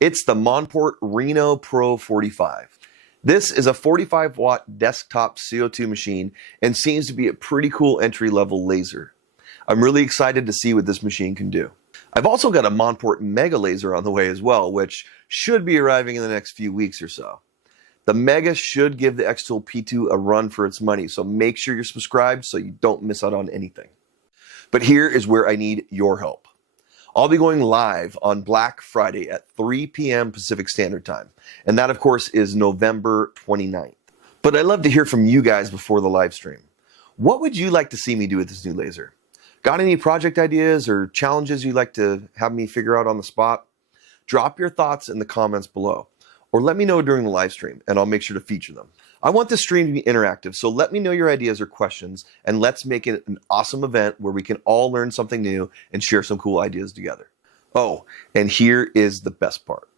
It's the Monport Reno Pro 45. This is a 45 watt desktop CO2 machine and seems to be a pretty cool entry level laser. I'm really excited to see what this machine can do. I've also got a Monport Mega Laser on the way as well, which should be arriving in the next few weeks or so. The Mega should give the Xtool P2 a run for its money, so make sure you're subscribed so you don't miss out on anything. But here is where I need your help. I'll be going live on Black Friday at 3 p.m. Pacific Standard Time, and that of course is November 29th. But I'd love to hear from you guys before the live stream. What would you like to see me do with this new laser? Got any project ideas or challenges you'd like to have me figure out on the spot? Drop your thoughts in the comments below, or let me know during the live stream and I'll make sure to feature them. I want this stream to be interactive, so let me know your ideas or questions and let's make it an awesome event where we can all learn something new and share some cool ideas together. Oh, and here is the best part.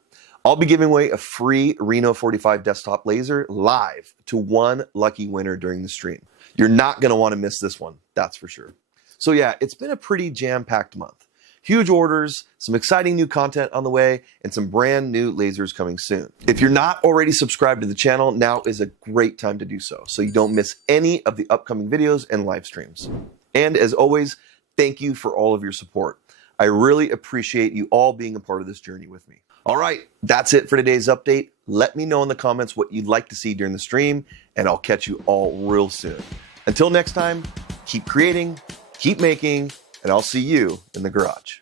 I'll be giving away a free Reno 45 desktop laser live to one lucky winner during the stream. You're not going to want to miss this one, that's for sure. So yeah, it's been a pretty jam-packed month. Huge orders, some exciting new content on the way, and some brand new lasers coming soon. If you're not already subscribed to the channel, now is a great time to do so you don't miss any of the upcoming videos and live streams. And as always, thank you for all of your support. I really appreciate you all being a part of this journey with me. All right, that's it for today's update. Let me know in the comments what you'd like to see during the stream, and I'll catch you all real soon. Until next time, keep creating, keep making, and I'll see you in the garage.